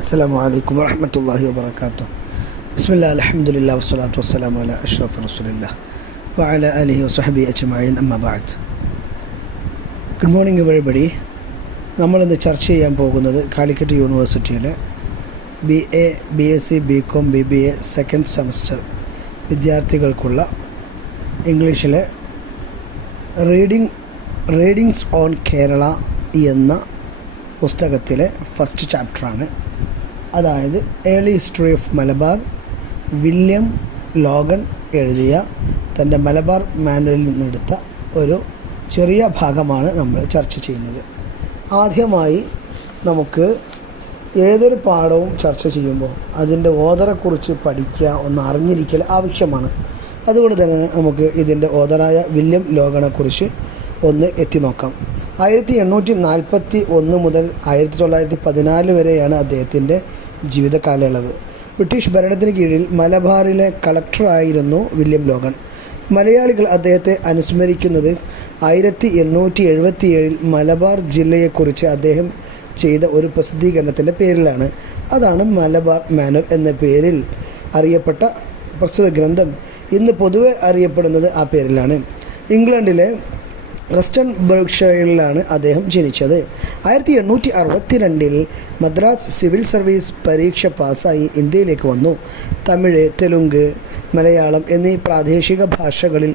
അസ്സാം വലൈക്കും വാഹമത്തല്ലാഹി വാബർക്കാത്തു ബിസ്മില്ല അലഹമുല്ല വസ്സലാത്തു വസ്സലാം അല അഷ്റഫ് റസുലില്ല വഅല അലഹി വസ്ഹബി അജ്മഅൻ അമ്മബാദ് ഗുഡ് മോർണിംഗ് നമ്മൾ നമ്മളിന്ന് ചർച്ച ചെയ്യാൻ പോകുന്നത് കാലിക്കറ്റ് യൂണിവേഴ്സിറ്റിയിലെ B A B S C B com B B A second semester വിദ്യാർത്ഥികൾക്കുള്ള ഇംഗ്ലീഷിലെ റീഡിംഗ് റീഡിങ്സ് ഓൺ കേരള എന്ന പുസ്തകത്തിലെ ഫസ്റ്റ് ചാപ്റ്ററാണ് അതായത് early history of Malabar William Logan എഴുതിയ തന്റെ മലബാർ മാനുവലിൽ നിന്നെടുത്ത ഒരു ചെറിയ ഭാഗമാണ് നമ്മൾ ചർച്ച ചെയ്യുന്നത്. ആദ്യമായി നമുക്ക് ഏതൊരു പാഠവും ചർച്ച ചെയ്യുമ്പോൾ അതിന്റെ ഓതറെക്കുറിച്ച് പഠിക്കുക ഒന്ന് അറിഞ്ഞിരിക്കൽ ആവശ്യമാണ്. അതുകൊണ്ട് തന്നെ നമുക്ക് ഇതിന്റെ ഓതറായ വില്യം ലോഗനെക്കുറിച്ച് ഒന്ന് എത്തി നോക്കാം. ആയിരത്തി എണ്ണൂറ്റി നാൽപ്പത്തി ഒന്ന് മുതൽ ആയിരത്തി തൊള്ളായിരത്തി പതിനാല് വരെയാണ് അദ്ദേഹത്തിന്റെ ജീവിതകാലയളവ്. ബ്രിട്ടീഷ് ഭരണത്തിന് കീഴിൽ മലബാറിലെ കളക്ടറായിരുന്നു വില്യം ലോഗൻ മലയാളികൾ അദ്ദേഹത്തെ അനുസ്മരിക്കുന്നത് ആയിരത്തി എണ്ണൂറ്റി എഴുപത്തിയേഴിൽ മലബാർ ജില്ലയെക്കുറിച്ച് അദ്ദേഹം ചെയ്ത ഒരു പ്രസിദ്ധീകരണത്തിന്റെ പേരിലാണ്. അതാണ് മലബാർ മാനർ എന്ന പേരിൽ അറിയപ്പെട്ട പ്രസ്തുത ഗ്രന്ഥം. ഇന്ന് പൊതുവെ അറിയപ്പെടുന്നത് ആ പേരിലാണ്. ഇംഗ്ലണ്ടിലെ വെസ്റ്റേൺ ബർഗ്ഷയറിലാണ് അദ്ദേഹം ജനിച്ചത്. ആയിരത്തി എണ്ണൂറ്റി അറുപത്തിരണ്ടിൽ മദ്രാസ് സിവിൽ സർവീസ് പരീക്ഷ പാസ്സായി ഇന്ത്യയിലേക്ക് വന്നു. തമിഴ് തെലുങ്ക് മലയാളം എന്നീ പ്രാദേശിക ഭാഷകളിൽ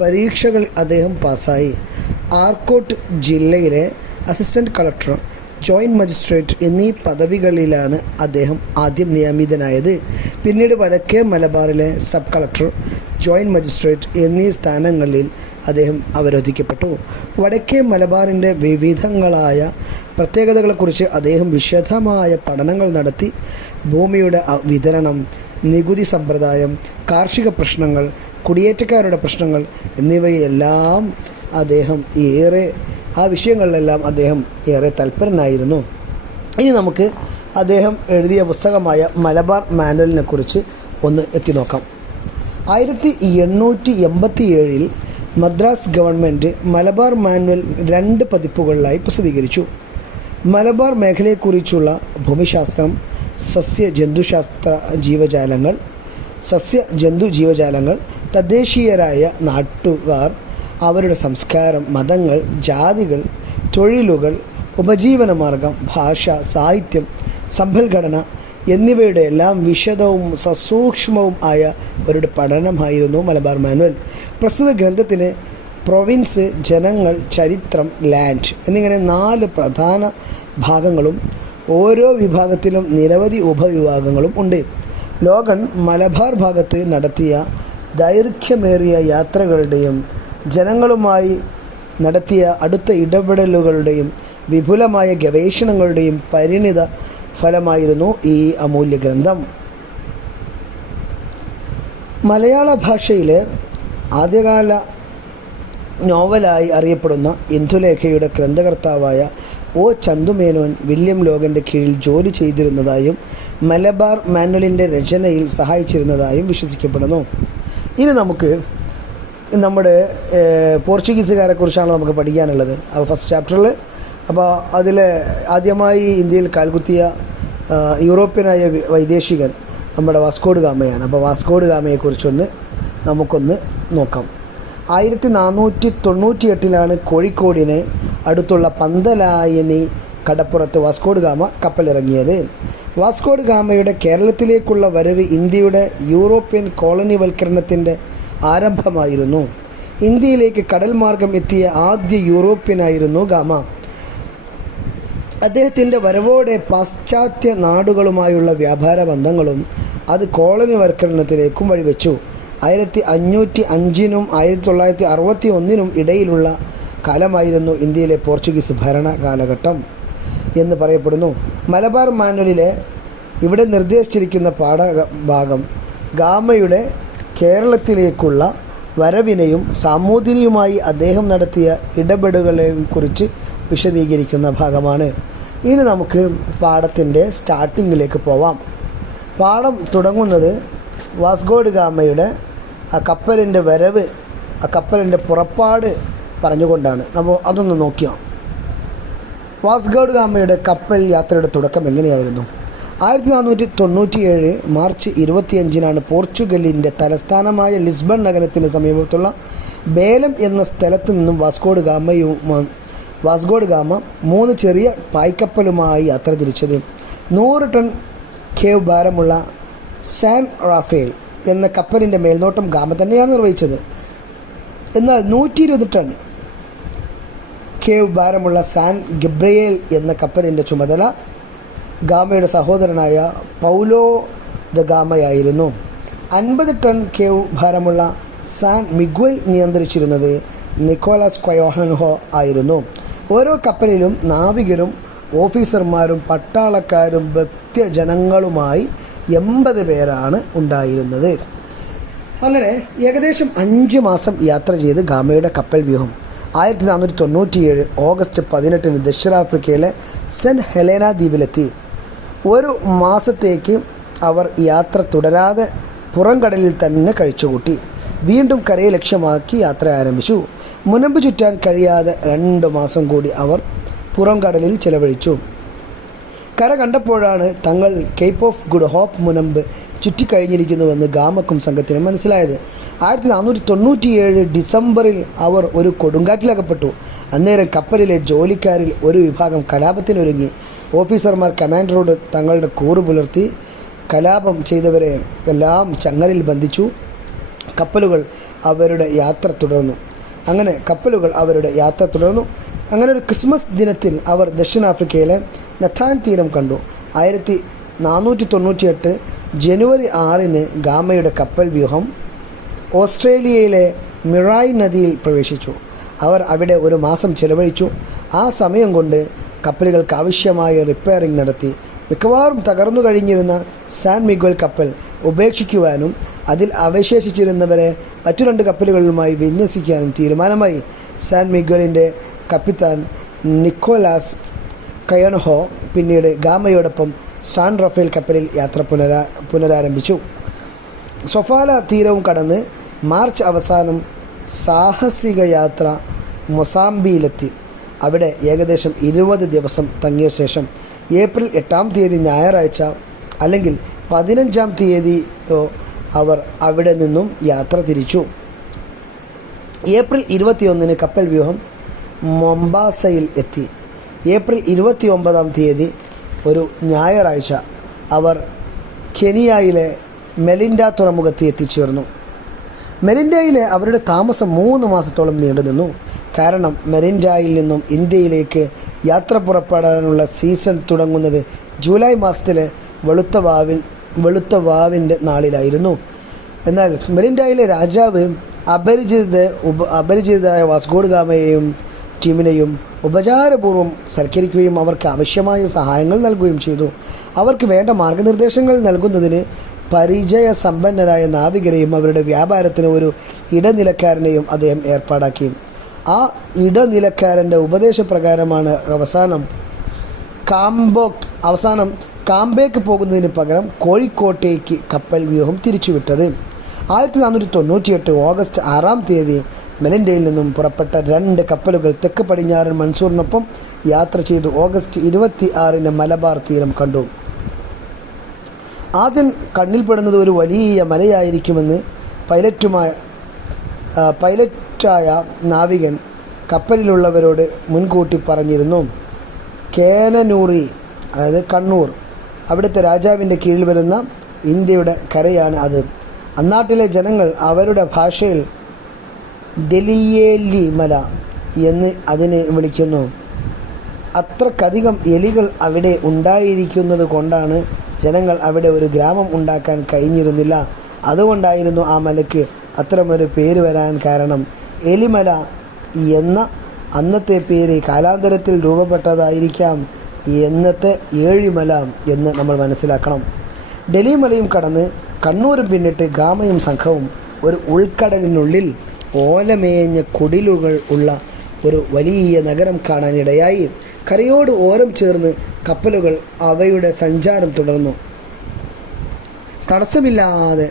പരീക്ഷകൾ അദ്ദേഹം പാസ്സായി. ആർക്കോട്ട് ജില്ലയിലെ അസിസ്റ്റന്റ് കളക്ടർ ജോയിന്റ് മജിസ്ട്രേറ്റ് എന്നീ പദവികളിലാണ് അദ്ദേഹം ആദ്യം നിയമിതനായത്. പിന്നീട് വടക്കേ മലബാറിലെ സബ് കളക്ടർ ജോയിന്റ് മജിസ്ട്രേറ്റ് എന്നീ സ്ഥാനങ്ങളിൽ അദ്ദേഹം അവരോധിക്കപ്പെട്ടു. വടക്കേ മലബാറിന്റെ വിവിധങ്ങളായ പ്രത്യേകതകളെക്കുറിച്ച് അദ്ദേഹം വിശദമായ പഠനങ്ങൾ നടത്തി. ഭൂമിയുടെ വിതരണം നികുതി സമ്പ്രദായം കാർഷിക പ്രശ്നങ്ങൾ കുടിയേറ്റക്കാരുടെ പ്രശ്നങ്ങൾ എന്നിവയെല്ലാം അദ്ദേഹം ഏറെ ആ വിഷയങ്ങളിലെല്ലാം അദ്ദേഹം ഏറെ തൽപരനായിരുന്നു. ഇനി നമുക്ക് അദ്ദേഹം എഴുതിയ പുസ്തകമായ മലബാർ മാനുവലിനെ കുറിച്ച് ഒന്ന് എത്തി നോക്കാം. ആയിരത്തി എണ്ണൂറ്റി എൺപത്തി ഏഴിൽ മദ്രാസ് ഗവൺമെന്റ് മലബാർ മാനുവൽ രണ്ട് പതിപ്പുകളിലായി പ്രസിദ്ധീകരിച്ചു. മലബാർ മേഖലയെക്കുറിച്ചുള്ള ഭൂമിശാസ്ത്രം സസ്യ ജന്തുശാസ്ത്ര ജീവജാലങ്ങൾ സസ്യ ജന്തു ജീവജാലങ്ങൾ തദ്ദേശീയരായ നാട്ടുകാർ അവരുടെ സംസ്കാരം മതങ്ങൾ ജാതികൾ തൊഴിലുകൾ ഉപജീവനമാർഗം ഭാഷ സാഹിത്യം സമ്പൽഘടന എന്നിവയുടെ എല്ലാം വിശദവും സസൂക്ഷ്മവും ആയ ഒരു പഠനമായിരുന്നു മലബാർ മാനുവൽ. പ്രസ്തുത ഗ്രന്ഥത്തിന് പ്രൊവിൻസ് ജനങ്ങൾ ചരിത്രം ലാൻഡ് എന്നിങ്ങനെ നാല് പ്രധാന ഭാഗങ്ങളും ഓരോ വിഭാഗത്തിലും നിരവധി ഉപവിഭാഗങ്ങളും ഉണ്ട്. ലോകൻ മലബാർ ഭാഗത്ത് നടത്തിയ ദൈർഘ്യമേറിയ യാത്രകളുടെയും ജനങ്ങളുമായി നടത്തിയ അടുത്ത ഇടപെടലുകളുടെയും വിപുലമായ ഗവേഷണങ്ങളുടെയും പരിണിത ഫലമായിരുന്നു ഈ അമൂല്യ ഗ്രന്ഥം മലയാള ഭാഷയിലെ ആദ്യകാല നോവലായി അറിയപ്പെടുന്ന ഇന്ദുലേഖയുടെ ഗ്രന്ഥകർത്താവായ ഒ ചന്തുമേനോൻ വില്യം ലോഗന്റെ കീഴിൽ ജോലി ചെയ്തിരുന്നതായും മലബാർ മാനുവലിന്റെ രചനയിൽ സഹായിച്ചിരുന്നതായും വിശ്വസിക്കപ്പെടുന്നു. ഇനി നമുക്ക് നമ്മുടെ പോർച്ചുഗീസുകാരെക്കുറിച്ചാണ് നമുക്ക് പഠിക്കാനുള്ളത്. അപ്പോൾ ഫസ്റ്റ് ചാപ്റ്ററിൽ അപ്പോൾ അതിൽ ആദ്യമായി ഇന്ത്യയിൽ കാൽകുത്തിയ യൂറോപ്യനായ വൈദേശികൻ നമ്മുടെ വാസ്കോഡ് ഗാമയാണ്. അപ്പോൾ വാസ്കോഡ് ഗാമയെക്കുറിച്ചൊന്ന് നമുക്കൊന്ന് നോക്കാം. ആയിരത്തി നാനൂറ്റി തൊണ്ണൂറ്റി എട്ടിലാണ് കോഴിക്കോടിന് അടുത്തുള്ള പന്തലായനി കടപ്പുറത്ത് വാസ്കോഡ് ഗാമ കപ്പലിറങ്ങിയത്. വാസ്കോഡ് ഗാമയുടെ കേരളത്തിലേക്കുള്ള വരവ് ഇന്ത്യയുടെ യൂറോപ്യൻ കോളനിവൽക്കരണത്തിന്റെ ആരംഭമായിരുന്നു. ഇന്ത്യയിലേക്ക് കടൽ മാർഗം എത്തിയ ആദ്യ യൂറോപ്യനായിരുന്നു ഗാമ. അദ്ദേഹത്തിന്റെ വരവോടെ പാശ്ചാത്യ നാടുകളുമായുള്ള വ്യാപാര ബന്ധങ്ങളും അത് കോളനി വൽക്കരണത്തിലേക്കും വഴിവെച്ചു. ആയിരത്തി അഞ്ഞൂറ്റി അഞ്ചിനും ആയിരത്തി തൊള്ളായിരത്തി അറുപത്തി ഒന്നിനും ഇടയിലുള്ള കാലമായിരുന്നു ഇന്ത്യയിലെ പോർച്ചുഗീസ് ഭരണ കാലഘട്ടം എന്ന് പറയപ്പെടുന്നു. മലബാർ മാനുവലിലെ ഇവിടെ നിർദ്ദേശിച്ചിരിക്കുന്ന പാഠഭാഗം ഗാമയുടെ കേരളത്തിലേക്കുള്ള വരവിനെയും സാമൂതിരിയുമായി അദ്ദേഹം നടത്തിയ ഇടപെടലുകളെയും കുറിച്ച് വിശദീകരിക്കുന്ന ഭാഗമാണ്. ഇനി നമുക്ക് പാഠത്തിന്റെ സ്റ്റാർട്ടിങ്ങിലേക്ക് പോവാം. പാഠം തുടങ്ങുന്നത് വാസ്ഗോഡ് ഗാമയുടെ ആ കപ്പലിന്റെ വരവ് ആ കപ്പലിന്റെ പുറപ്പാട് പറഞ്ഞുകൊണ്ടാണ്. നമ്മൾ അതൊന്ന് നോക്കിയോ. വാസ്ഗോഡ് ഗാമയുടെ കപ്പൽ യാത്രയുടെ തുടക്കം എങ്ങനെയായിരുന്നു? ആയിരത്തി നാനൂറ്റി തൊണ്ണൂറ്റിയേഴ് മാർച്ച് ഇരുപത്തിയഞ്ചിനാണ് പോർച്ചുഗലിന്റെ തലസ്ഥാനമായ ലിസ്ബൺ നഗരത്തിന് സമീപത്തുള്ള ബേലം എന്ന സ്ഥലത്ത് നിന്നും വാസ്കോഡ് ഗാമയും വാസ്കോഡ് ഗാമ മൂന്ന് ചെറിയ പായ്ക്കപ്പലുമായി യാത്ര തിരിച്ചത്. നൂറ് ടൺ കേവ് ഭാരമുള്ള സാൻ റാഫേൽ എന്ന കപ്പലിന്റെ മേൽനോട്ടം ഗാമ തന്നെയാണ് നിർവഹിച്ചത്. എന്നാൽ നൂറ്റി ഇരുപത് ടൺ കേവ് ഭാരമുള്ള സാൻ ഗിബ്രയേൽ എന്ന കപ്പലിന്റെ ചുമതല ഗാമയുടെ സഹോദരനായ പൗലോ ദ ഗാമയായിരുന്നു. അൻപത് ടൺ കേവ് ഭാരമുള്ള സാൻ മിഗ്വൽ നിയന്ത്രിച്ചിരുന്നത് നിക്കോളാസ് ക്വയോഹൻഹോ ആയിരുന്നു. ഓരോ കപ്പലിലും നാവികരും ഓഫീസർമാരും പട്ടാളക്കാരും ഭക്തജനങ്ങളുമായി എൺപത് പേരാണ് ഉണ്ടായിരുന്നത്. അങ്ങനെ ഏകദേശം അഞ്ച് മാസം യാത്ര ചെയ്ത് ഗാമയുടെ കപ്പൽ വ്യൂഹം. ആയിരത്തി നാനൂറ്റി തൊണ്ണൂറ്റിയേഴ് ഓഗസ്റ്റ് പതിനെട്ടിന് ദക്ഷിണാഫ്രിക്കയിലെ സെന്റ് ഹെലേന ദ്വീപിലെത്തി. ഒരു മാസത്തേക്ക് അവർ യാത്ര തുടരാതെ പുറംകടലിൽ തന്നെ കഴിച്ചുകൂട്ടി. വീണ്ടും കരയെ ലക്ഷ്യമാക്കി യാത്ര ആരംഭിച്ചു. മുനമ്പ് ചുറ്റാൻ കഴിയാതെ രണ്ട് മാസം കൂടി അവർ പുറം കടലിൽ ചെലവഴിച്ചു. കര കണ്ടപ്പോഴാണ് തങ്ങൾ കേപ്പ് ഓഫ് ഗുഡ് ഹോപ്പ് മുനമ്പ് ചുറ്റിക്കഴിഞ്ഞിരിക്കുന്നുവെന്ന് ഗാമക്കും സംഘത്തിനും മനസ്സിലായത്. ആയിരത്തി നാനൂറ്റി തൊണ്ണൂറ്റിയേഴ് ഡിസംബറിൽ അവർ ഒരു കൊടുങ്കാറ്റിലകപ്പെട്ടു. അന്നേരം കപ്പലിലെ ജോലിക്കാരിൽ ഒരു വിഭാഗം കലാപത്തിനൊരുങ്ങി. ഓഫീസർമാർ കമാൻഡറോട് തങ്ങളുടെ കൂറ് പുലർത്തി കലാപം ചെയ്തവരെ എല്ലാം ചങ്ങലിൽ ബന്ധിച്ചു. കപ്പലുകൾ അവരുടെ യാത്ര തുടർന്നു. അങ്ങനെ കപ്പലുകൾ അവരുടെ യാത്ര തുടർന്നു. അങ്ങനെ ഒരു ക്രിസ്മസ് ദിനത്തിൽ അവർ ദക്ഷിണാഫ്രിക്കയിലെ നഥാൻ തീരം കണ്ടു. ആയിരത്തി നാനൂറ്റി തൊണ്ണൂറ്റിയെട്ട് ജനുവരി ആറിന് ഗാമയുടെ കപ്പൽ വ്യൂഹം ഓസ്ട്രേലിയയിലെ മിറായ് നദിയിൽ പ്രവേശിച്ചു. അവർ അവിടെ ഒരു മാസം ചെലവഴിച്ചു. ആ സമയം കൊണ്ട് കപ്പലുകൾക്ക് ആവശ്യമായ റിപ്പയറിംഗ് നടത്തി. മിക്കവാറും തകർന്നു കഴിഞ്ഞിരുന്ന സാൻ മിഗ്വൽ കപ്പൽ ഉപേക്ഷിക്കുവാനും അതിൽ അവശേഷിച്ചിരുന്നവരെ മറ്റു രണ്ട് കപ്പലുകളുമായി വിന്യസിക്കാനും തീരുമാനമായി. സാൻ മിഗ്വലിന്റെ കപ്പിത്താൻ നിക്കോലാസ് കയൻഹോ പിന്നീട് ഗാമയോടൊപ്പം സാൻ റഫേൽ കപ്പലിൽ യാത്ര പുനരാ പുനരാരംഭിച്ചു. സൊഫാല തീരവും കടന്ന് മാർച്ച് അവസാനം സാഹസിക യാത്ര മൊസാംബിയിലെത്തി. അവിടെ ഏകദേശം ഇരുപത് ദിവസം തങ്ങിയ ശേഷം ഏപ്രിൽ എട്ടാം തീയതി ഞായറാഴ്ച അല്ലെങ്കിൽ പതിനഞ്ചാം തീയതിയോ അവർ അവിടെ നിന്നും യാത്ര തിരിച്ചു. ഏപ്രിൽ ഇരുപത്തിയൊന്നിന് കപ്പൽ വ്യൂഹം മൊംബാസയിൽ എത്തി. ഏപ്രിൽ ഇരുപത്തി ഒമ്പതാം തീയതി ഒരു ഞായറാഴ്ച അവർ കെനിയയിലെ മെലിൻഡ തുറമുഖത്ത് എത്തിച്ചേർന്നു. മെലിൻഡയിലെ അവരുടെ താമസം മൂന്ന് മാസത്തോളം നീണ്ടുനിന്നു. കാരണം മെറിൻഡായിൽ നിന്നും ഇന്ത്യയിലേക്ക് യാത്ര പുറപ്പെടാനുള്ള സീസൺ തുടങ്ങുന്നത് ജൂലൈ മാസത്തിലെ വെളുത്ത വാവിൽ വെളുത്ത വാവിന്റെ നാളിലായിരുന്നു. എന്നാൽ മെറിൻഡായിലെ രാജാവ് അപരിചിത ഉപ അപരിചിതരായ വാസ്കോഡ് ഗാമയെയും ടീമിനെയും ഉപചാരപൂർവം സൽക്കരിക്കുകയും അവർക്ക് ആവശ്യമായ സഹായങ്ങൾ നൽകുകയും ചെയ്തു. അവർക്ക് വേണ്ട മാർഗനിർദ്ദേശങ്ങൾ നൽകുന്നതിന് പരിചയ സമ്പന്നരായ നാവികരെയും അവരുടെ വ്യാപാരത്തിന് ഒരു ഇടനിലക്കാരനെയും അദ്ദേഹം ഏർപ്പാടാക്കി. ആ ഇടനിലക്കാരന്റെ ഉപദേശപ്രകാരമാണ് അവസാനം കാംബോക്ക് അവസാനം കാമ്പേക്ക് പോകുന്നതിന് പകരം കോഴിക്കോട്ടേക്ക് കപ്പൽ വ്യൂഹം തിരിച്ചുവിട്ടത്. ആയിരത്തി നാനൂറ്റി തൊണ്ണൂറ്റിയെട്ട് ഓഗസ്റ്റ് ആറാം തീയതി മെലിൻഡയിൽ നിന്നും പുറപ്പെട്ട രണ്ട് കപ്പലുകൾ തെക്ക് പടിഞ്ഞാറൻ മൺസൂറിനൊപ്പം യാത്ര ചെയ്ത് ഓഗസ്റ്റ് ഇരുപത്തി ആറിന് മലബാർ തീരം കണ്ടു. ആദ്യം കണ്ണിൽപ്പെടുന്നത് ഒരു വലിയ മലയായിരിക്കുമെന്ന് പൈലറ്റുമായ ആ, പൈലറ്റായ നാവികൻ കപ്പലിലുള്ളവരോട് മുൻകൂട്ടി പറഞ്ഞിരുന്നു. കേനനൂറി അതായത് കണ്ണൂർ അവിടുത്തെ രാജാവിന്റെ കീഴിൽ വരുന്ന ഇന്ത്യയുടെ കരയാണ് അത്. അന്നാട്ടിലെ ജനങ്ങൾ അവരുടെ ഭാഷയിൽ ഡെലിയേലി മല എന്ന് അതിനെ വിളിക്കുന്നു. അത്രക്കധികം എലികൾ അവിടെ ഉണ്ടായിരിക്കുന്നത് കൊണ്ടാണ് ജനങ്ങൾ അവിടെ ഒരു ഗ്രാമം ഉണ്ടാക്കാൻ കഴിഞ്ഞിരുന്നില്ല. അതുകൊണ്ടായിരുന്നു ആ മലയ്ക്ക് അത്തരമൊരു പേര് വരാൻ കാരണം. എലിമല എന്ന അന്നത്തെ പേര് കാലാന്തരത്തിൽ രൂപപ്പെട്ടതായിരിക്കാം എന്നത്തെ ഏഴിമല എന്ന് നമ്മൾ മനസ്സിലാക്കണം. ഡൽഹി മലയും കടന്ന് കണ്ണൂരും പിന്നിട്ട് ഗാമയും സംഘവും ഒരു ഉൾക്കടലിനുള്ളിൽ ഓലമേഞ്ഞ കുടിലുകൾ ഉള്ള ഒരു വലിയ നഗരം കാണാനിടയായി. കരയോട് ഓരം ചേർന്ന് കപ്പലുകൾ അവയുടെ സഞ്ചാരം തുടർന്നു. തടസ്സമില്ലാതെ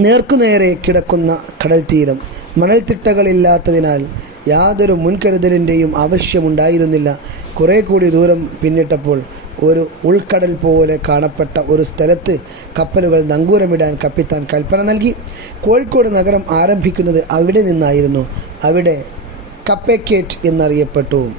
നേർക്കുനേരെ കിടക്കുന്ന കടൽ തീരം മണൽത്തിട്ടകളില്ലാത്തതിനാൽ യാതൊരു മുൻകരുതലിന്റെയും ആവശ്യമുണ്ടായിരുന്നില്ല. കുറേ കൂടി ദൂരം പിന്നിട്ടപ്പോൾ ഒരു ഉൾക്കടൽ പോലെ കാണപ്പെട്ട ഒരു സ്ഥലത്ത് കപ്പലുകൾ നങ്കൂരമിടാൻ കപ്പിത്താൻ കൽപ്പന നൽകി. കോഴിക്കോട് നഗരം ആരംഭിക്കുന്നത് അവിടെ നിന്നായിരുന്നു. അവിടെ കപ്പേക്കേറ്റ് എന്നറിയപ്പെട്ടു.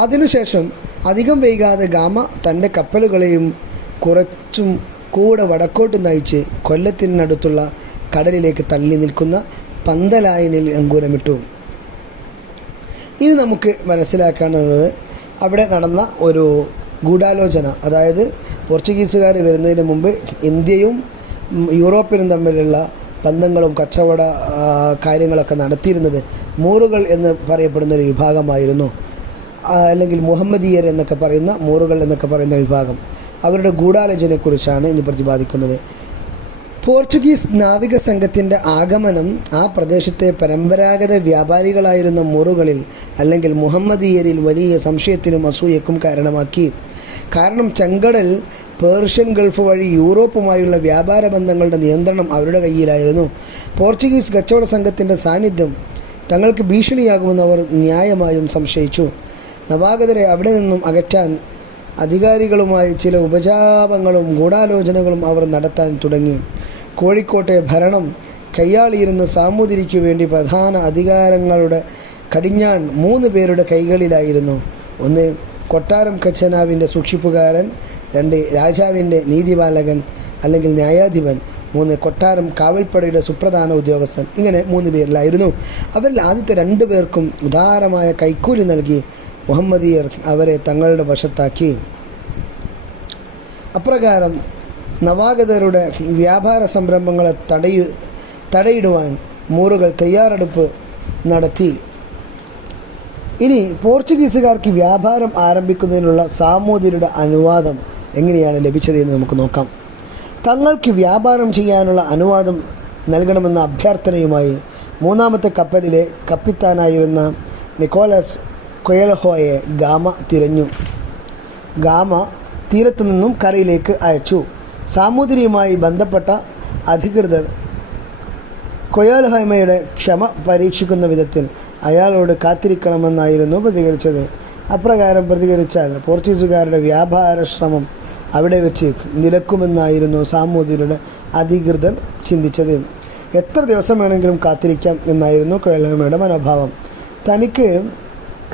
അതിനുശേഷം അധികം വൈകാതെ ഗാമ തന്റെ കപ്പലുകളെയും കുറച്ചും കൂടെ വടക്കോട്ട് നയിച്ച് കൊല്ലത്തിനടുത്തുള്ള കടലിലേക്ക് തള്ളി നിൽക്കുന്ന പന്തലായനിൽ അങ്കുരമിട്ടു. ഇനി നമുക്ക് മനസ്സിലാക്കേണ്ടത് അവിടെ നടന്ന ഒരു ഗൂഢാലോചന. അതായത് പോർച്ചുഗീസുകാർ വരുന്നതിന് മുമ്പ് ഇന്ത്യയും യൂറോപ്പിനും തമ്മിലുള്ള ബന്ധങ്ങളും കച്ചവട കാര്യങ്ങളൊക്കെ നടത്തിയിരുന്നത് മൂറുകൾ എന്ന് പറയപ്പെടുന്ന ഒരു വിഭാഗമായിരുന്നു. അല്ലെങ്കിൽ മുഹമ്മദീയർ എന്നൊക്കെ പറയുന്ന മൂറുകൾ എന്നൊക്കെ പറയുന്ന വിഭാഗം. അവരുടെ ഗൂഢാലോചനയെക്കുറിച്ചാണ് ഇനി പ്രതിപാദിക്കുന്നത്. പോർച്ചുഗീസ് നാവിക സംഘത്തിന്റെ ആഗമനം ആ പ്രദേശത്തെ പരമ്പരാഗത വ്യാപാരികളായിരുന്ന മുറുകളിൽ അല്ലെങ്കിൽ മുഹമ്മദീയരിൽ വലിയ സംശയത്തിനും അസൂയക്കും കാരണമാക്കി. കാരണം ചെങ്കടൽ പേർഷ്യൻ ഗൾഫ് വഴി യൂറോപ്പുമായുള്ള വ്യാപാര ബന്ധങ്ങളുടെ നിയന്ത്രണം അവരുടെ കയ്യിലായിരുന്നു. പോർച്ചുഗീസ് കച്ചവട സംഘത്തിന്റെ സാന്നിധ്യം തങ്ങൾക്ക് ഭീഷണിയാകുമെന്ന് അവർ ന്യായമായും സംശയിച്ചു. നവാഗതരെ അവിടെ നിന്നും അകറ്റാൻ അധികാരികളുമായി ചില ഉപജാപങ്ങളും ഗൂഢാലോചനകളും അവർ നടത്താൻ തുടങ്ങി. കോഴിക്കോട്ടെ ഭരണം കയ്യാളിയിരുന്ന സാമൂതിരിക്കു വേണ്ടി പ്രധാന അധികാരങ്ങളുടെ കടിഞ്ഞാൺ മൂന്ന് പേരുടെ കൈകളിലായിരുന്നു. ഒന്ന് കൊട്ടാരം കച്ചനാവിന്റെ സൂക്ഷിപ്പുകാരൻ രണ്ട് രാജാവിന്റെ നീതിപാലകൻ അല്ലെങ്കിൽ ന്യായാധിപൻ മൂന്ന് കൊട്ടാരം കാവൽപ്പടയുടെ സുപ്രധാന ഉദ്യോഗസ്ഥൻ ഇങ്ങനെ മൂന്ന് പേരിലായിരുന്നു. അവരിൽ ആദ്യത്തെ രണ്ടു പേർക്കും ഉദാരമായ കൈക്കൂലി നൽകി മുഹമ്മദീയർ അവരെ തങ്ങളുടെ വശത്താക്കി. അപ്രകാരം നവാഗതരുടെ വ്യാപാര സംരംഭങ്ങളെ തടയു തടയിടുവാൻ മൂറുകൾ തയ്യാറെടുപ്പ് നടത്തി. ഇനി പോർച്ചുഗീസുകാർക്ക് വ്യാപാരം ആരംഭിക്കുന്നതിനുള്ള സാമൂതിരിയുടെ അനുവാദം എങ്ങനെയാണ് ലഭിച്ചതെന്ന് നമുക്ക് നോക്കാം. തങ്ങൾക്ക് വ്യാപാരം ചെയ്യാനുള്ള അനുവാദം നൽകണമെന്ന അഭ്യർത്ഥനയുമായി മൂന്നാമത്തെ കപ്പലിലെ കപ്പിത്താനായിരുന്ന നിക്കോളസ് കൊയൽഹോയെ ഗാമ തിരഞ്ഞു. ഗാമ തീരത്തു നിന്നും കരയിലേക്ക് അയച്ചു. സാമൂതിരിയുമായി ബന്ധപ്പെട്ട അധികൃതർ കൊയാൽഹൈമയുടെ ക്ഷമ പരീക്ഷിക്കുന്ന വിധത്തിൽ അയാളോട് കാത്തിരിക്കണമെന്നായിരുന്നു പ്രതികരിച്ചത്. അപ്രകാരം പ്രതികരിച്ചാൽ പോർച്ചുഗീസുകാരുടെ വ്യാപാര ശ്രമം അവിടെ വെച്ച് നിലക്കുമെന്നായിരുന്നു സാമൂതിരിയുടെ അധികൃതർ ചിന്തിച്ചത്. എത്ര ദിവസം വേണമെങ്കിലും കാത്തിരിക്കാം എന്നായിരുന്നു കൊയൽഹോയ്മയുടെ മനോഭാവം. തനിക്ക്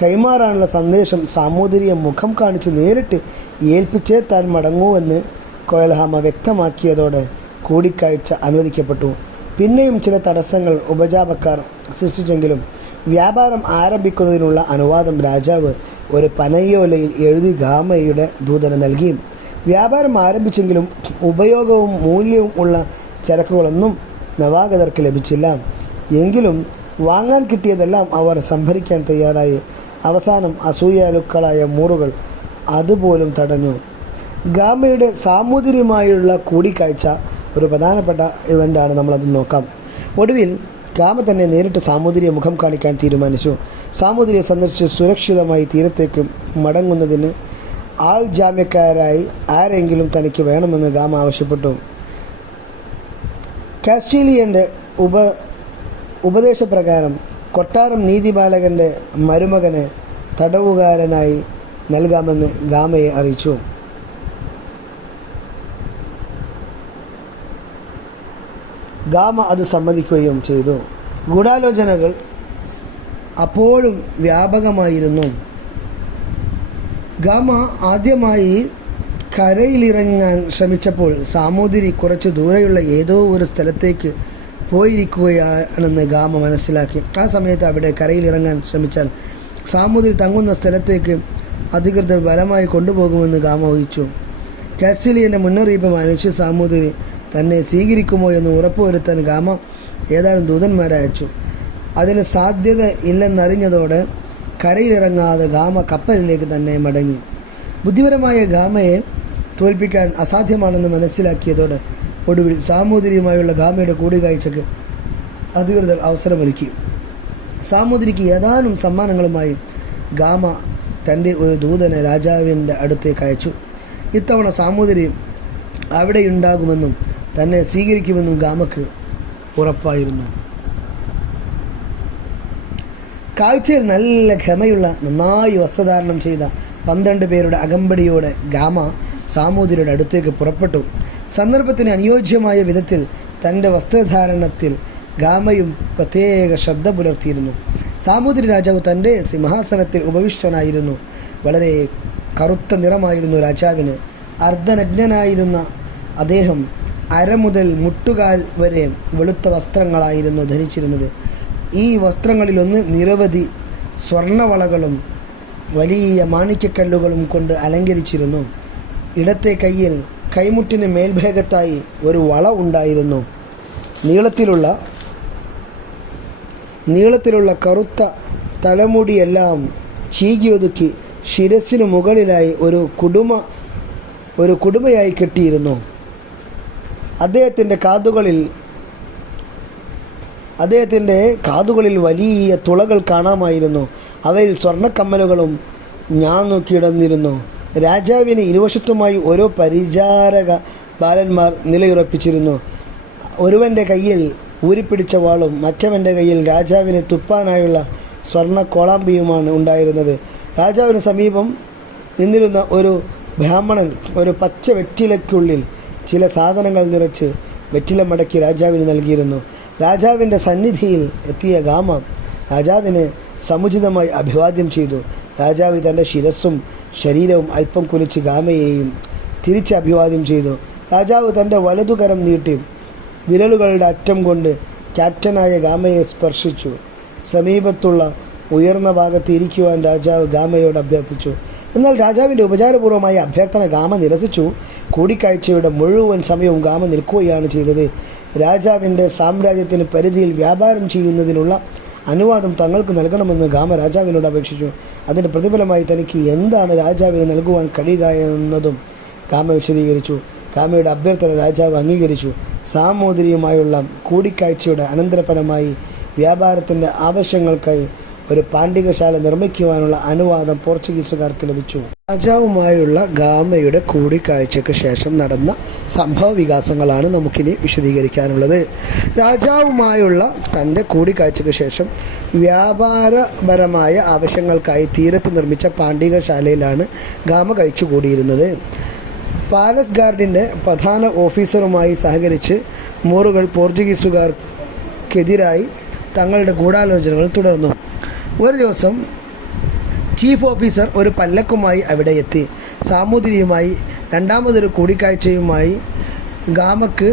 കൈമാറാനുള്ള സന്ദേശം സാമൂതിരിയെ മുഖം കാണിച്ച് നേരിട്ട് ഏൽപ്പിച്ചേ താൻ മടങ്ങൂവെന്ന് കോയൽഹാമ വ്യക്തമാക്കിയതോടെ കൂടിക്കാഴ്ച അനുവദിക്കപ്പെട്ടു. പിന്നെയും ചില തടസ്സങ്ങൾ ഉപജാപക്കാർ സൃഷ്ടിച്ചെങ്കിലും വ്യാപാരം ആരംഭിക്കുന്നതിനുള്ള അനുവാദം രാജാവ് ഒരു പനയോലയിൽ എഴുതി ഗാമയുടെ ദൂതന് നൽകി. വ്യാപാരം ആരംഭിച്ചെങ്കിലും ഉപയോഗവും മൂല്യവും ഉള്ള ചരക്കുകളൊന്നും നവാഗതർക്ക് ലഭിച്ചില്ല. എങ്കിലും വാങ്ങാൻ കിട്ടിയതെല്ലാം അവർ സംഭരിക്കാൻ തയ്യാറായി. അവസാനം അസൂയാലുക്കളായ മൂറുകൾ അതുപോലും തടഞ്ഞു. ഗാമയുടെ സാമൂതിരിയുമായുള്ള കൂടിക്കാഴ്ച ഒരു പ്രധാനപ്പെട്ട ഇവന്റാണ് നമ്മളത് നോക്കാം. ഒടുവിൽ ഗാമ തന്നെ നേരിട്ട് സാമൂതിരിയെ മുഖം കാണിക്കാൻ തീരുമാനിച്ചു. സാമൂതിരിയെ സന്ദർശിച്ച് സുരക്ഷിതമായി തീരത്തേക്ക് മടങ്ങുന്നതിന് ആൾ ജാമ്യക്കാരായി ആരെങ്കിലും തനിക്ക് വേണമെന്ന് ഗാമ ആവശ്യപ്പെട്ടു. കാസ്റ്റീലിയന്റെ ഉപ ഉപദേശപ്രകാരം കൊട്ടാരം നീതിപാലകന്റെ മരുമകന് തടവുകാരനായി നൽകാമെന്ന് ഗാമയെ അറിയിച്ചു. ഗാമ അത് സമ്മതിക്കുകയും ചെയ്തു. ഗൂഢാലോചനകൾ അപ്പോഴും വ്യാപകമായിരുന്നു. ഗാമ ആദ്യമായി കരയിലിറങ്ങാൻ ശ്രമിച്ചപ്പോൾ സാമൂതിരി കുറച്ച് ദൂരെയുള്ള ഏതോ ഒരു സ്ഥലത്തേക്ക് പോയിരിക്കുകയാണെന്ന് ഗാമ മനസ്സിലാക്കി. ആ സമയത്ത് അവിടെ കരയിലിറങ്ങാൻ ശ്രമിച്ചാൽ സാമൂതിരി തങ്ങുന്ന സ്ഥലത്തേക്ക് അധികൃതർ ബലമായി കൊണ്ടുപോകുമെന്ന് ഗാമ ഊഹിച്ചു. കാസിലിയന്റെ മുന്നറിയിപ്പ് മനുഷ്യ സാമൂതിരി തന്നെ സ്വീകരിക്കുമോ എന്ന് ഉറപ്പുവരുത്താൻ ഗാമ ഏതാനും ദൂതന്മാരെ അയച്ചു. അതിന് സാധ്യത ഇല്ലെന്നറിഞ്ഞതോടെ കരയിലിറങ്ങാതെ ഗാമ കപ്പലിലേക്ക് തന്നെ മടങ്ങി. ബുദ്ധിപരമായ ഗാമയെ തോൽപ്പിക്കാൻ അസാധ്യമാണെന്ന് മനസ്സിലാക്കിയതോടെ ഒടുവിൽ സാമൂതിരിയുമായുള്ള ഗാമയുടെ കൂടിക്കാഴ്ചക്ക് അധികൃതർ അവസരമൊരുക്കി. സാമൂതിരിക്ക് ഏതാനും സമ്മാനങ്ങളുമായി ഗാമ തന്റെ ഒരു ദൂതനെ രാജാവിന്റെ അടുത്തേക്ക് അയച്ചു. ഇത്തവണ സാമൂതിരി അവിടെയുണ്ടാകുമെന്നും തന്നെ സ്വീകരിക്കുമെന്നും ഗാമക്ക് ഉറപ്പായിരുന്നു. കാഴ്ചയിൽ നല്ല ക്ഷമയുള്ള നന്നായി വസ്ത്രധാരണം ചെയ്ത പന്ത്രണ്ട് പേരുടെ അകമ്പടിയോടെ ഗാമ സാമൂതിരിയുടെ അടുത്തേക്ക് പുറപ്പെട്ടു. സന്ദർഭത്തിന് അനുയോജ്യമായ വിധത്തിൽ തന്റെ വസ്ത്രധാരണത്തിൽ ഗാമയും പ്രത്യേക ശ്രദ്ധ പുലർത്തിയിരുന്നു. സാമൂതിരി രാജാവ് തന്റെ സിംഹാസനത്തിൽ ഉപവിഷ്ടനായിരുന്നു. വളരെ കറുത്ത നിറമായിരുന്നു രാജാവിന്. അർദ്ധനഗ്നനായിരുന്ന അദ്ദേഹം അര മുതൽ മുട്ടുകാൽ വരെ വെളുത്ത വസ്ത്രങ്ങളായിരുന്നു ധരിച്ചിരുന്നത്. ഈ വസ്ത്രങ്ങളിലൊന്ന് നിരവധി സ്വർണവളകളും വലിയ മാണിക്യക്കല്ലുകളും കൊണ്ട് അലങ്കരിച്ചിരുന്നു. ഇടത്തെ കയ്യിൽ കൈമുട്ടിന് മേൽഭാഗത്തായി ഒരു വള ഉണ്ടായിരുന്നു. നീളത്തിലുള്ള നീളത്തിലുള്ള കറുത്ത തലമുടിയെല്ലാം ചീകിയൊതുക്കി ശിരസിനു മുകളിലായി ഒരു കുടുമ ഒരു കുടുമയായി കെട്ടിയിരുന്നു. അദ്ദേഹത്തിന്റെ കാതുകളിൽ അദ്ദേഹത്തിന്റെ കാതുകളിൽ വലിയ തുളകൾ കാണാമായിരുന്നു. അവയിൽ സ്വർണക്കമ്മലുകളും ഞാന്നു കിടന്നിരുന്നു. രാജാവിന് ഇരുവശത്തുമായി ഓരോ പരിചാരക ബാലന്മാർ നിലയുറപ്പിച്ചിരുന്നു. ഒരുവന്റെ കയ്യിൽ ഊരിപ്പിടിച്ച വാളും മറ്റവന്റെ കയ്യിൽ രാജാവിനെ തുപ്പാനായുള്ള സ്വർണ കോളാമ്പിയുമാണ് ഉണ്ടായിരുന്നത്. രാജാവിന് സമീപം നിന്നിരുന്ന ഒരു ബ്രാഹ്മണൻ ഒരു പച്ച വെറ്റിലയ്ക്കുള്ളിൽ ചില സാധനങ്ങൾ നിറച്ച് വെറ്റില മടക്കി രാജാവിന് നൽകിയിരുന്നു. രാജാവിന്റെ സന്നിധിയിൽ എത്തിയ ഗാമ രാജാവിനെ സമുചിതമായി അഭിവാദ്യം ചെയ്തു. രാജാവ് തന്റെ ശിരസ്സും ശരീരവും അല്പം കുലിച്ച് ഗാമയെയും തിരിച്ച് അഭിവാദ്യം ചെയ്തു. രാജാവ് തന്റെ വലതുകരം നീട്ടി വിരലുകളുടെ അറ്റം കൊണ്ട് ക്യാപ്റ്റനായ ഗാമയെ സ്പർശിച്ചു. സമീപത്തുള്ള ഉയർന്ന ഭാഗത്ത് ഇരിക്കുവാൻ രാജാവ് ഗാമയോട് അഭ്യർത്ഥിച്ചു. എന്നാൽ രാജാവിന്റെ ഉപചാരപൂർവമായ അഭ്യർത്ഥന ഗാമ നിരസിച്ചു. കൂടിക്കാഴ്ചയുടെ മുഴുവൻ സമയവും ഗാമ നിൽക്കുകയാണ് ചെയ്തത്. രാജാവിന്റെ സാമ്രാജ്യത്തിന് പരിധിയിൽ വ്യാപാരം ചെയ്യുന്നതിനുള്ള അനുവാദം തങ്ങൾക്ക് നൽകണമെന്ന് ഗാമ രാജാവിനോട് അപേക്ഷിച്ചു. അതിന് പ്രതിഫലമായി തനിക്ക് എന്താണ് രാജാവിന് നൽകുവാൻ കഴിയുക എന്നതും ഗാമ വിശദീകരിച്ചു. ഗാമയുടെ അഭ്യർത്ഥന രാജാവ് അംഗീകരിച്ചു. സാമൂതിരിയുമായുള്ള കൂടിക്കാഴ്ചയുടെ അനന്തരഫലമായി വ്യാപാരത്തിന്റെ ആവശ്യങ്ങൾക്കായി ഒരു പാണ്ഡികശാല നിർമ്മിക്കുവാനുള്ള അനുവാദം പോർച്ചുഗീസുകാർക്ക് ലഭിച്ചു. രാജാവുമായുള്ള ഗാമയുടെ കൂടിക്കാഴ്ചയ്ക്ക് ശേഷം നടന്ന സംഭവ വികാസങ്ങളാണ് നമുക്കിനി വിശദീകരിക്കാനുള്ളത്. രാജാവുമായുള്ള തന്റെ കൂടിക്കാഴ്ചയ്ക്ക് ശേഷം വ്യാപാരപരമായ ആവശ്യങ്ങൾക്കായി തീരത്ത് നിർമ്മിച്ച പാണ്ഡികശാലയിലാണ് ഗാമ കഴിച്ചു കൂടിയിരുന്നത് പാലസ് ഗാർഡിന്റെ പ്രധാന ഓഫീസറുമായി സഹകരിച്ച് മോറുകൾ പോർച്ചുഗീസുകാർക്കെതിരായി തങ്ങളുടെ ഗൂഢാലോചനകൾ തുടർന്നു. ഒരു ദിവസം ചീഫ് ഓഫീസർ ഒരു പല്ലക്കുമായി അവിടെ എത്തി. സാമൂതിരിയുമായി രണ്ടാമതൊരു കൂടിക്കാഴ്ചയുമായി ഗാമക്ക്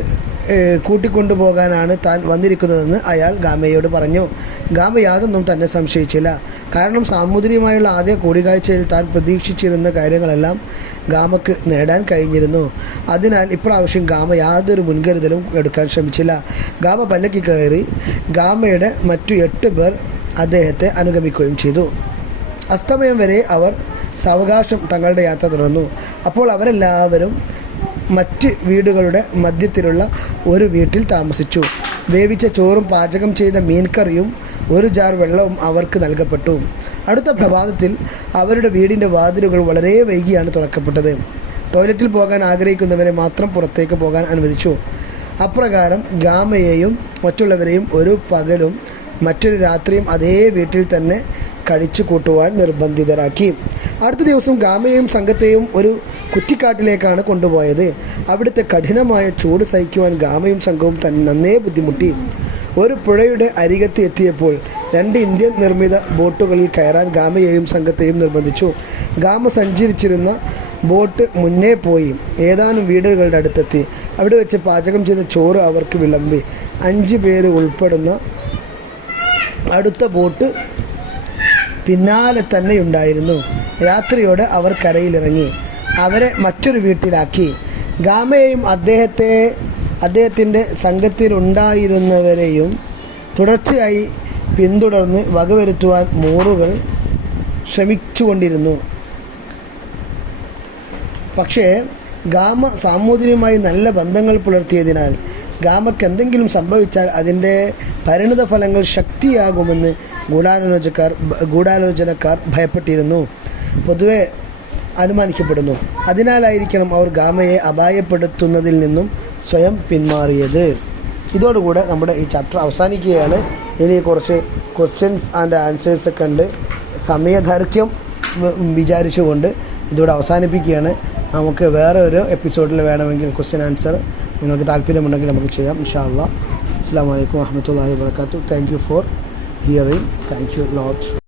കൂട്ടിക്കൊണ്ടുപോകാനാണ് താൻ വന്നിരിക്കുന്നതെന്ന് അയാൾ ഗാമയോട് പറഞ്ഞു. ഗാമ യാതൊന്നും തന്നെ സംശയിച്ചില്ല. കാരണം സാമൂതിരിയുമായുള്ള ആദ്യ കൂടിക്കാഴ്ചയിൽ താൻ പ്രതീക്ഷിച്ചിരുന്ന കാര്യങ്ങളെല്ലാം ഗാമക്ക് നേടാൻ കഴിഞ്ഞിരുന്നു. അതിനാൽ ഇപ്രാവശ്യം ഗാമ യാതൊരു മുൻകരുതലും എടുക്കാൻ ശ്രമിച്ചില്ല. ഗാമ പല്ലക്കി കയറി ഗാമയുടെ മറ്റു എട്ട് പേർ അദ്ദേഹത്തെ അനുഗമിക്കുകയും ചെയ്തു. അസ്തമയം വരെ അവർ സാവകാശം തങ്ങളുടെ യാത്ര തുടർന്നു. അപ്പോൾ അവരെല്ലാവരും മറ്റ് വീടുകളുടെ മധ്യത്തിലുള്ള ഒരു വീട്ടിൽ താമസിച്ചു. വേവിച്ച ചോറും പാചകം ചെയ്ത മീൻകറിയും ഒരു ജാർ വെള്ളവും അവർക്ക് നൽകപ്പെട്ടു. അടുത്ത പ്രഭാതത്തിൽ അവരുടെ വീടിന്റെ വാതിലുകൾ വളരെ വൈകിയാണ് തുറക്കപ്പെട്ടത്. ടോയ്ലറ്റിൽ പോകാൻ ആഗ്രഹിക്കുന്നവരെ മാത്രം പുറത്തേക്ക് പോകാൻ അനുവദിച്ചു. അപ്രകാരം ഗാമയെയും മറ്റുള്ളവരെയും ഒരു പകലും മറ്റൊരു രാത്രിയും അതേ വീട്ടിൽ തന്നെ കഴിച്ചു കൂട്ടുവാൻ നിർബന്ധിതരാക്കി. അടുത്ത ദിവസം ഗാമയെയും സംഘത്തെയും ഒരു കുറ്റിക്കാട്ടിലേക്കാണ് കൊണ്ടുപോയത്. അവിടുത്തെ കഠിനമായ ചൂട് സഹിക്കുവാൻ ഗാമയും സംഘവും തന്നെ നന്നേ ബുദ്ധിമുട്ടി. ഒരു പുഴയുടെ അരികത്ത് എത്തിയപ്പോൾ രണ്ട് ഇന്ത്യൻ നിർമ്മിത ബോട്ടുകളിൽ കയറാൻ ഗാമയെയും സംഘത്തെയും നിർബന്ധിച്ചു. ഗാമ സഞ്ചരിച്ചിരുന്ന ബോട്ട് മുന്നേ പോയി. ഏതാനും വീടുകളുടെ അടുത്തെത്തി. അവിടെ വെച്ച് പാചകം ചെയ്ത ചോറ് അവർക്ക് വിളമ്പി. അഞ്ച് പേര് ഉൾപ്പെടുന്ന അടുത്ത ബോട്ട് പിന്നാലെ തന്നെ ഉണ്ടായിരുന്നു. രാത്രിയോടെ അവർ കരയിലിറങ്ങി. അവരെ മറ്റൊരു വീട്ടിലാക്കി. ഗാമയെയും അദ്ദേഹത്തെ അദ്ദേഹത്തിന്റെ സംഘത്തിലുണ്ടായിരുന്നവരെയും തുടർച്ചയായി പിന്തുടർന്ന് വകവരുത്തുവാൻ മോറുകൾ ശ്രമിച്ചുകൊണ്ടിരുന്നു. പക്ഷേ ഗാമ സാമൂതിരിയുമായി നല്ല ബന്ധങ്ങൾ പുലർത്തിയതിനാൽ ഗാമയ്ക്ക് എന്തെങ്കിലും സംഭവിച്ചാൽ അതിന്റെ പരിണിത ഫലങ്ങൾ ശക്തിയാകുമെന്ന് ഗൂഢാലോചനക്കാർ ഗൂഢാലോചനക്കാർ ഭയപ്പെട്ടിരുന്നു. പൊതുവെ അനുമാനിക്കപ്പെടുന്നു. അതിനാലായിരിക്കണം അവർ ഗാമയെ അപായപ്പെടുത്തുന്നതിൽ നിന്നും സ്വയം പിന്മാറിയത്. ഇതോടുകൂടെ നമ്മുടെ ഈ ചാപ്റ്റർ അവസാനിക്കുകയാണ്. ഇനി കുറച്ച് ക്വസ്റ്റ്യൻസ് ആൻഡ് ആൻസേഴ്സൊക്കെ ഉണ്ട്. സമയദൈർഘ്യം വിചാരിച്ചുകൊണ്ട് ഇതിവിടെ അവസാനിപ്പിക്കുകയാണ്. നമുക്ക് വേറെ ഒരു എപ്പിസോഡിൽ വേണമെങ്കിൽ ക്വസ്റ്റ്യൻ ആൻസർ നിങ്ങൾക്ക് താല്പര്യമുണ്ടെങ്കിൽ നമുക്ക് ചെയ്യാം. ഇൻഷാ അല്ലാ അസ്സാം വലൈക്കും വാഹമത്തല്ലാഹി വാബർക്കാത്തു thank you for hearing thank you lot